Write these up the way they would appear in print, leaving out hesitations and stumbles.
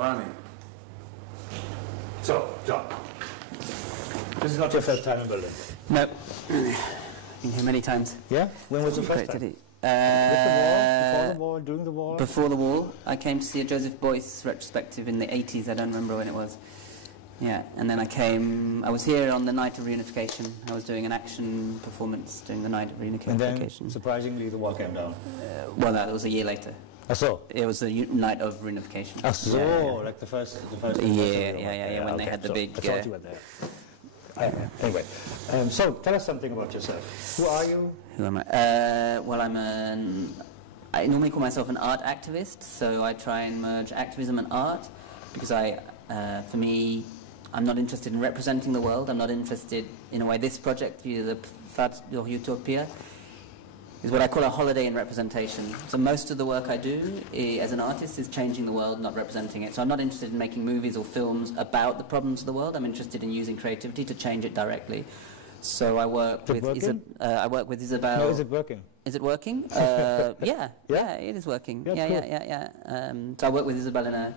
Ronnie. So, John, this is not your first time in Berlin. No. Been here many times. Yeah? When was the first time? With the war? Before the war? During the war? Before the war. I came to see a Joseph Beuys retrospective in the 80s. I don't remember when it was. Yeah, and then I was here on the night of reunification. I was doing an action performance during the night of reunification. And then, surprisingly, the wall came down. Well, that was a year later. So it was the night of reunification. Like the first. Yeah. When they had the big. I thought you were there. Anyway, so tell us something about yourself. Who are you? Who am I? Well, I normally call myself an art activist. So I try and merge activism and art because for me, I'm not interested in representing the world. I'm not interested in a way. This project, the Utopia, is what I call a holiday in representation. So most of the work I do as an artist is changing the world, not representing it. So I'm not interested in making movies or films about the problems of the world. I'm interested in using creativity to change it directly. So I work with Isabel. No, is it working? Is it working? Yeah, it is working. Yeah. So I work with Isabel in a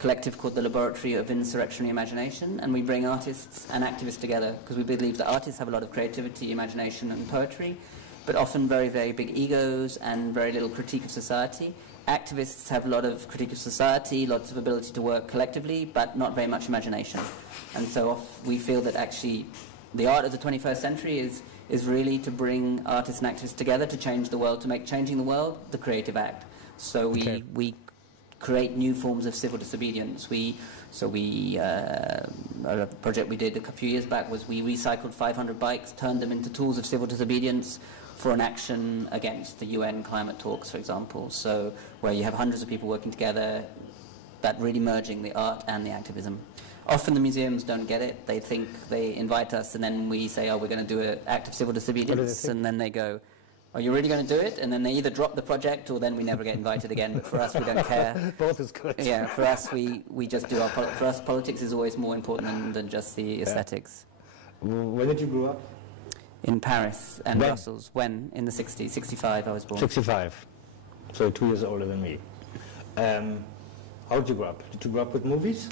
collective called the Laboratory of Insurrectionary Imagination, and we bring artists and activists together because we believe that artists have a lot of creativity, imagination, and poetry, but often very, very big egos and very little critique of society. Activists have a lot of critique of society, lots of ability to work collectively, but not very much imagination. And so we feel that actually the art of the 21st century is really to bring artists and activists together to change the world, to make changing the world the creative act. So we create new forms of civil disobedience. A project we did a few years back was we recycled 500 bikes, turned them into tools of civil disobedience for an action against the UN climate talks, for example. So where you have hundreds of people working together, but really merging the art and the activism. Often the museums don't get it. They think they invite us and then we say, oh, we're going to do an act of civil disobedience, and then they go, are you really going to do it? And then they either drop the project or then we never get invited again. But for us, we don't care. Both is good. Yeah, for us, we just do for us, politics is always more important than just the aesthetics. When did you grow up? In Paris and Brussels. When? In the 60s. 65 I was born. 65. So 2 years older than me. How did you grow up? Did you grow up with movies?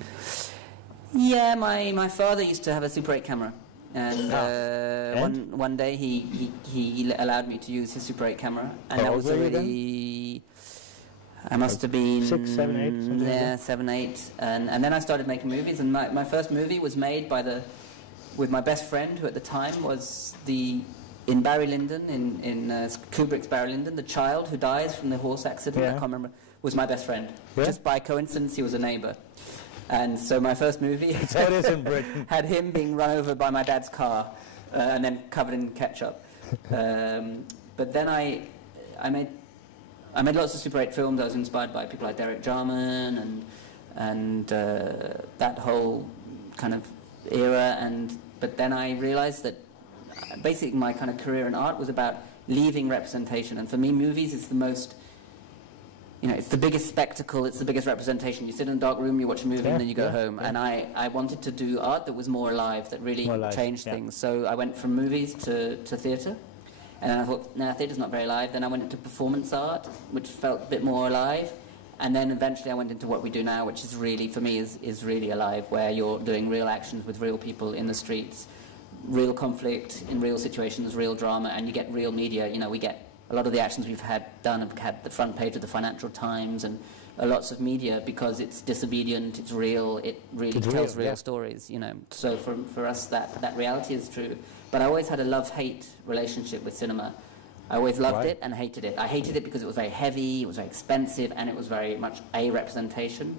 Yeah, my father used to have a Super 8 camera. And one day he allowed me to use his Super 8 camera, and that was already I must have been 6, 7, 8, something like that. 7, 8, and then I started making movies. And my first movie was made with my best friend, who at the time was in Barry Lyndon in Kubrick's Barry Lyndon, the child who dies from the horse accident. I can't remember. Was my best friend. Just by coincidence, he was a neighbour. And so my first movie had him being run over by my dad's car and then covered in ketchup. But then I made lots of Super 8 films. I was inspired by people like Derek Jarman and that whole kind of era. But then I realized that basically my kind of career in art was about leaving representation. And for me, movies is the most... it's the biggest spectacle, it's the biggest representation. You sit in a dark room, you watch a movie, and then you go home. And I wanted to do art that was more alive, that really changed things. So I went from movies to theatre. And then I thought, no, theatre's not very alive. Then I went into performance art, which felt a bit more alive. And then eventually I went into what we do now, which is really, for me, is really alive, where you're doing real actions with real people in the streets, real conflict in real situations, real drama, and you get real media. We get... A lot of the actions we've had the front page of the Financial Times and lots of media because it's disobedient, it's real, it really tells real stories, So for us that reality is true. But I always had a love-hate relationship with cinema. I always loved it and hated it. I hated it because it was very heavy, it was very expensive, and it was very much a representation.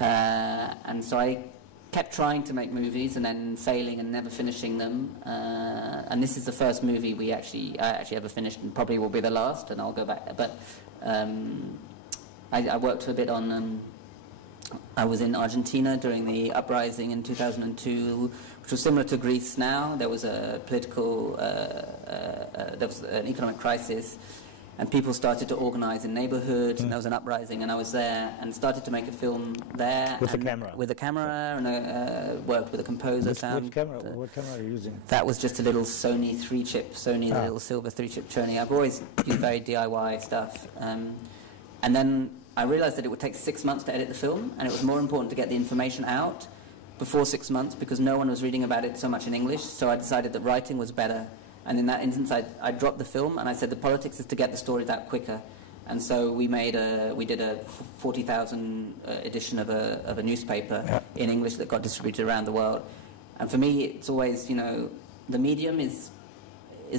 And so I kept trying to make movies and then failing and never finishing them. And this is the first movie I actually ever finished, and probably will be the last, and I'll go back. But I worked a bit on... I was in Argentina during the uprising in 2002, which was similar to Greece now. There was a political... there was an economic crisis, and people started to organize in neighborhoods, and there was an uprising, and I was there and started to make a film there. With a camera? With a camera, and worked with a composer. What camera are you using? That was just a little Sony 3-chip, little silver 3-chip Cherney. I've always used very DIY stuff. And then I realized that it would take 6 months to edit the film, and it was more important to get the information out before 6 months because no one was reading about it so much in English. So I decided that writing was better. And in that instance, I dropped the film, and I said the politics is to get the stories out quicker. And so we did a 40,000 edition of a newspaper in English that got distributed around the world. And for me, it's always, you know, the medium is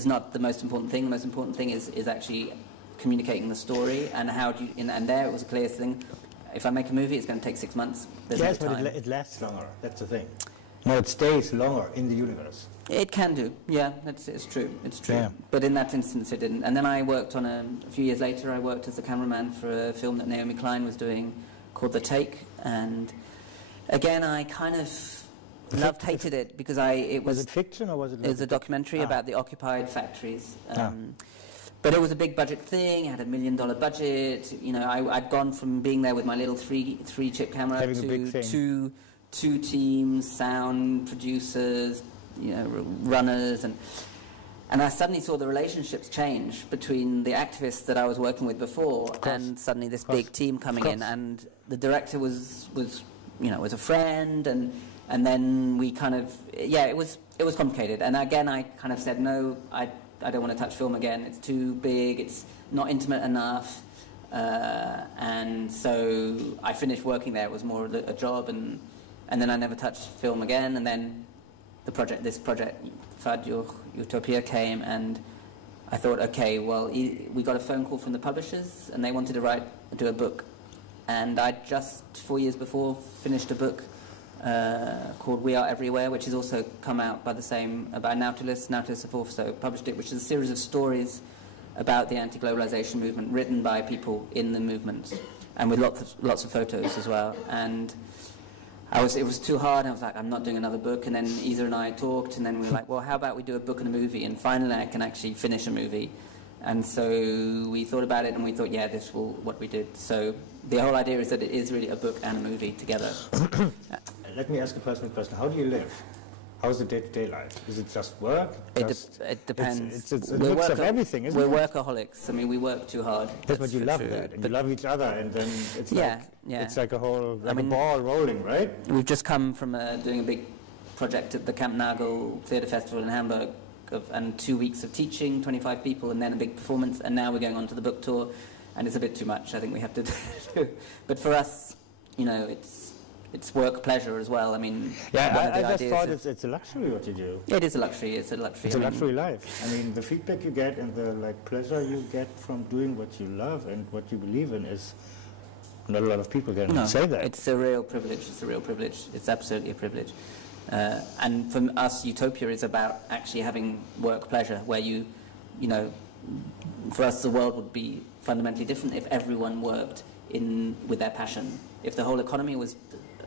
not the most important thing. The most important thing is actually communicating the story, and how do you, and there it was a clear thing. If I make a movie, it's going to take 6 months. There's yes, no time. but it lasts longer. That's the thing. No, it stays longer in the universe. It can do, yeah, it's true, it's true. Yeah. But in that instance it didn't. And then I worked on a few years later, I worked as a cameraman for a film that Naomi Klein was doing called The Take, and again I kind of hated it because was it fiction or was it? It was a documentary about the occupied factories. But it was a big budget thing. It had $1 million budget. You know, I'd gone from being there with my little three chip camera to two teams, sound producers, you know, runners, and I suddenly saw the relationships change between the activists that I was working with before and suddenly this big team coming in, and the director was you know, was a friend, and then we kind of, it was complicated. And again I kind of said, no, I don't want to touch film again. It's too big, it's not intimate enough. And so I finished working there. It was more a job, and then I never touched film again. And then this project, Utopia, came, and I thought, okay, well, we got a phone call from the publishers, and they wanted to do a book. And I just 4 years before finished a book called We Are Everywhere, which has also come out by by Nautilus have also published it, which is a series of stories about the anti-globalization movement written by people in the movement, and with lots of photos as well. And it was too hard. I was like, I'm not doing another book. And then Isa and I talked, and then we were like, well, how about we do a book and a movie, and finally I can actually finish a movie. And so we thought about it, and we thought, yeah, this will what we did. So the whole idea is that it is really a book and a movie together. Let me ask a personal question. How do you live? How's the day-to-day life? Is it just work? It depends. It's a mix of everything, isn't it? We're workaholics. I mean, we work too hard. Yes, but you love that. And you love each other, and then it's it's like a whole a ball rolling, right? We've just come from doing a big project at the Camp Nagel Theatre Festival in Hamburg, and 2 weeks of teaching, 25 people, and then a big performance, and now we're going on to the book tour, and it's a bit too much. I think we have to do. But for us, you know, it's work pleasure as well. I mean, I just thought it's a luxury what you do. It is a luxury. It's a luxury. It's a luxury life. I mean, the feedback you get and the pleasure you get from doing what you love and what you believe in is not a lot of people can say that. It's a real privilege. It's a real privilege. It's absolutely a privilege. And for us, Utopia is about actually having work pleasure, where you know, for us the world would be fundamentally different if everyone worked with their passion. If the whole economy was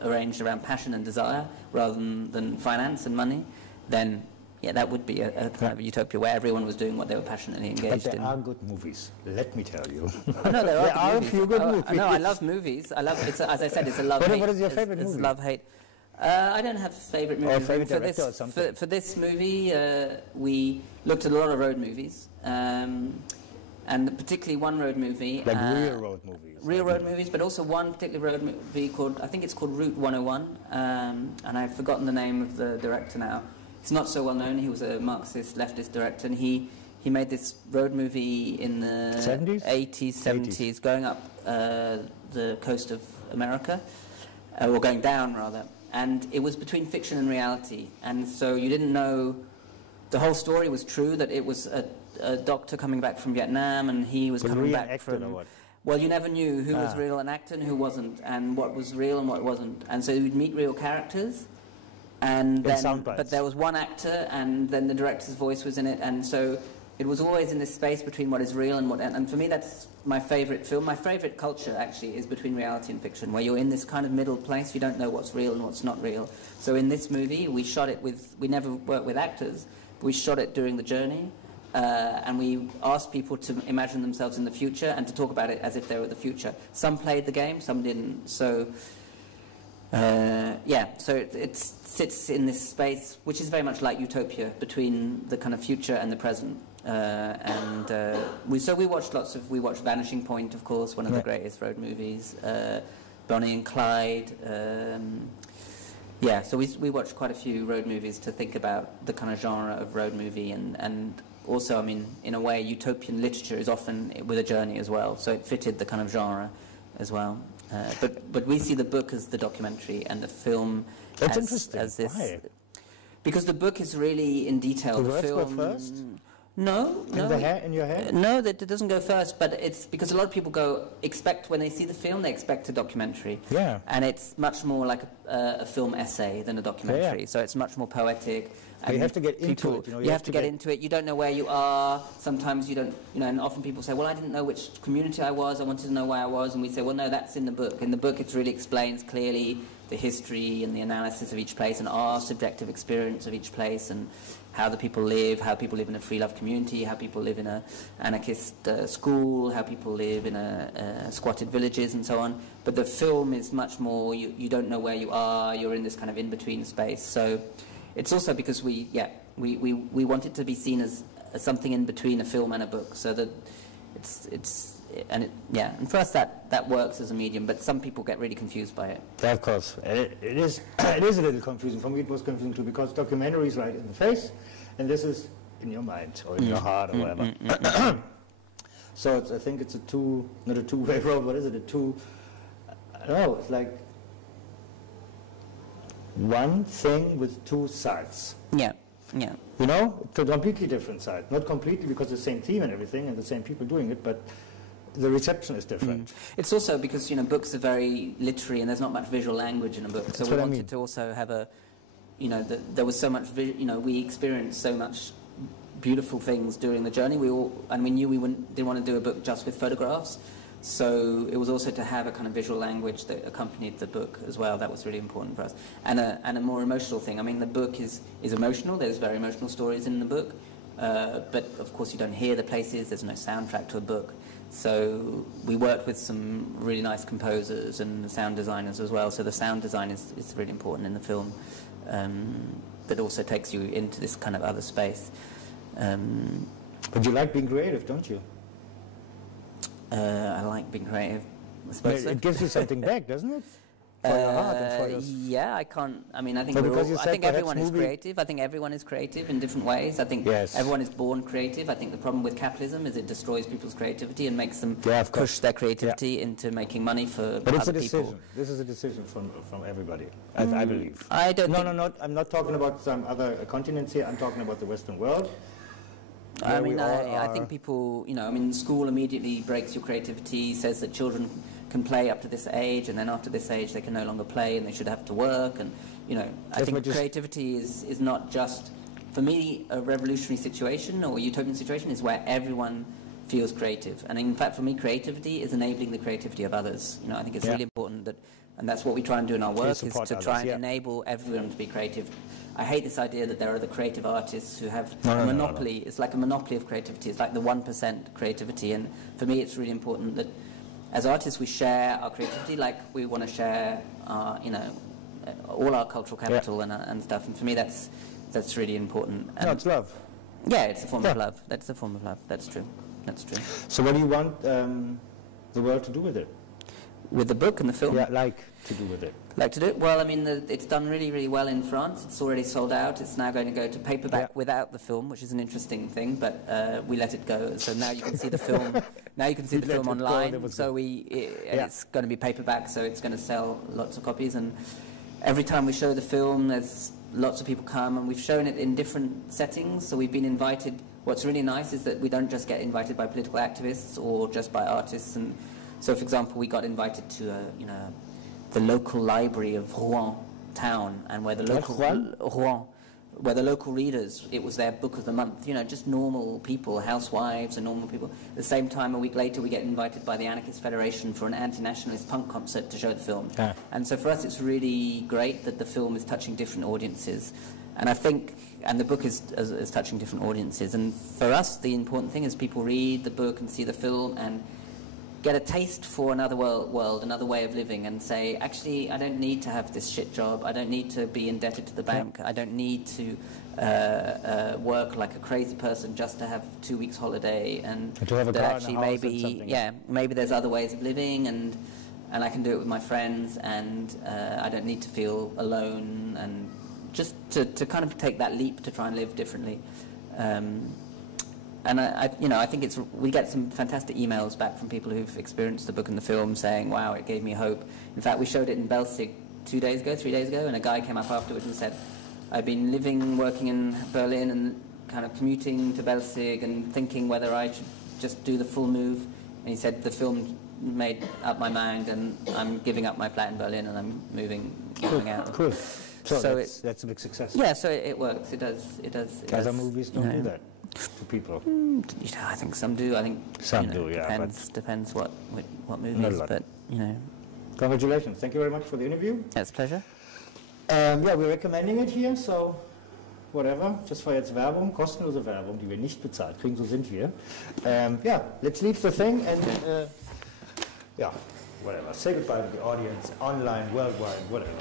arranged around passion and desire rather than finance and money, then that would be a kind of a utopia where everyone was doing what they were passionately engaged in. But there are good movies, let me tell you. No, there are a few good movies. No, I love movies. I love. As I said, it's a love-hate. What is your favorite movie? It's love-hate. I don't have favorite movies. Or favorite director or something. For this movie, we looked at a lot of road movies, and particularly one road movie. Like real road movies. Real road movies, but also one particular road movie called, I think it's called Route 101, and I've forgotten the name of the director now. He's not so well known. He was a Marxist, leftist director, and he made this road movie in the 70s? 80s, 70s, going up the coast of America, or going down rather. And it was between fiction and reality, and so you didn't know. The whole story was true, that it was a doctor coming back from Vietnam, and he was coming back from. Or what? Well, you never knew who was real an actor and who wasn't, and what was real and what wasn't. And so you'd meet real characters, and then, but there was one actor, and then the director's voice was in it, and so it was always in this space between what is real and what. And for me, that's my favourite film. My favourite culture actually is between reality and fiction, where you're in this kind of middle place. You don't know what's real and what's not real. So in this movie, we shot it with. We never worked with actors. But we shot it during the journey. And we asked people to imagine themselves in the future and to talk about it as if they were the future. Some played the game, some didn't. So, so it sits in this space, which is very much like Utopia, between the kind of future and the present. we watched Vanishing Point, of course, one of the greatest road movies, Bonnie and Clyde. So we watched quite a few road movies to think about the kind of genre of road movie, and also, I mean, in a way, utopian literature is often with a journey as well, so it fitted the kind of genre as well. But we see the book as the documentary and the film as this. Why? Because the book is really in detail. The words film, go first? No. In your head? No, that it doesn't go first, but it's because a lot of people when they see the film, they expect a documentary. Yeah. And it's much more like a film essay than a documentary, so it's much more poetic. And you have to get into it. You have to get into it. You don't know where you are. Sometimes you don't, and often people say, well, I didn't know which community I was. I wanted to know where I was. And we say, well, no, that's in the book. In the book, it really explains clearly the history and the analysis of each place and our subjective experience of each place and how the people live, how people live in a free love community, how people live in a anarchist school, how people live in squatted villages and so on. But the film is much more, you don't know where you are, you're in this kind of in-between space. So it's also because we want it to be seen as something in between a film and a book, so that and for us that works as a medium, but some people get really confused by it. Yeah, of course. It is a little confusing. For me it was confusing too, because documentary is right in the face, and this is in your mind or in your heart or whatever. So I think it's not a two-way road, what is it? It's like one thing with two sides. Yeah. Completely different sides. Not completely, because the same theme and everything and the same people doing it, but the reception is different. It's also because, books are very literary and there's not much visual language in a book. So we wanted to also have there was so much, we experienced so much beautiful things during the journey. We knew we didn't want to do a book just with photographs. So it was also to have a kind of visual language that accompanied the book as well. That was really important for us. And a more emotional thing. I mean, the book is emotional. There's very emotional stories in the book. But of course you don't hear the places. There's no soundtrack to a book. So we worked with some really nice composers and sound designers as well. So the sound design is really important in the film. But also takes you into this kind of other space. But you like being creative, don't you? I like being creative. I suppose it gives you something back, doesn't it? For your heart and for your... Yeah, I can't... I mean, I think everyone is creative. I think everyone is creative in different ways. I think everyone is born creative. I think the problem with capitalism is it destroys people's creativity and makes them push their creativity into making money for other people. But it's a decision. This is a decision from everybody, I believe. I don't think... No, I'm not talking about some other continents here. I'm talking about the Western world. I mean, I think people, school immediately breaks your creativity, says that children can play up to this age, and then after this age they can no longer play and they should have to work. And, I think creativity is not just, for me, a revolutionary situation or a utopian situation is where everyone feels creative. And in fact, for me, creativity is enabling the creativity of others. I think it's really important that, and that's what we try and do in our work, is to try and enable everyone to be creative. I hate this idea that there are the creative artists who have a monopoly. No. It's like a monopoly of creativity. It's like the 1% creativity. And for me, it's really important that as artists we share our creativity, like we want to share our, all our cultural capital and stuff. And for me, that's really important. And it's love. Yeah, it's a form of love. That's a form of love. That's true. That's true. So what do you want the world to do with it? With the book and the film? Yeah, to do with it. Like to do it? Well, I mean, it's done really, really well in France. It's already sold out. It's now going to go to paperback without the film, which is an interesting thing, but we let it go. So now you can see the film. Now you can see the film online. So it's going to be paperback, so it's going to sell lots of copies. And every time we show the film, there's lots of people come, and we've shown it in different settings. So we've been invited. What's really nice is that we don't just get invited by political activists or just by artists. And so, for example, we got invited to the local library of Rouen town, and where the local readers, it was their book of the month. Just normal people, housewives and normal people. At the same time, a week later, we get invited by the Anarchist Federation for an anti-nationalist punk concert to show the film. And so, for us, it's really great that the film is touching different audiences. And I think, and the book is touching different audiences. And for us, the important thing is people read the book and see the film, and get a taste for another world, another way of living, and say, actually, I don't need to have this shit job. I don't need to be indebted to the bank. I don't need to work like a crazy person just to have 2 weeks holiday. And to have a car actually and a house maybe, and something. yeah, maybe there's other ways of living, and I can do it with my friends, and I don't need to feel alone, and just to kind of take that leap to try and live differently. And I think we get some fantastic emails back from people who've experienced the book and the film saying, wow, it gave me hope. In fact, we showed it in Belzig 3 days ago, and a guy came up afterwards and said, I've been working in Berlin and kind of commuting to Belzig and thinking whether I should just do the full move. And he said, the film made up my mind, and I'm giving up my flat in Berlin and I'm moving out. Cool. So that's a big success. Yeah, so it works. It does. Other movies don't do that to people. I think some do. I think some do. Yeah, depends what movies. But congratulations. Thank you very much for the interview. It's a pleasure. Ja, we're recommending it here, so whatever. Just for jetzt Werbung, kostenlose Werbung, die wir nicht bezahlt kriegen, so sind wir. Yeah, let's leave the thing and whatever. Say goodbye to the audience, online, worldwide, whatever.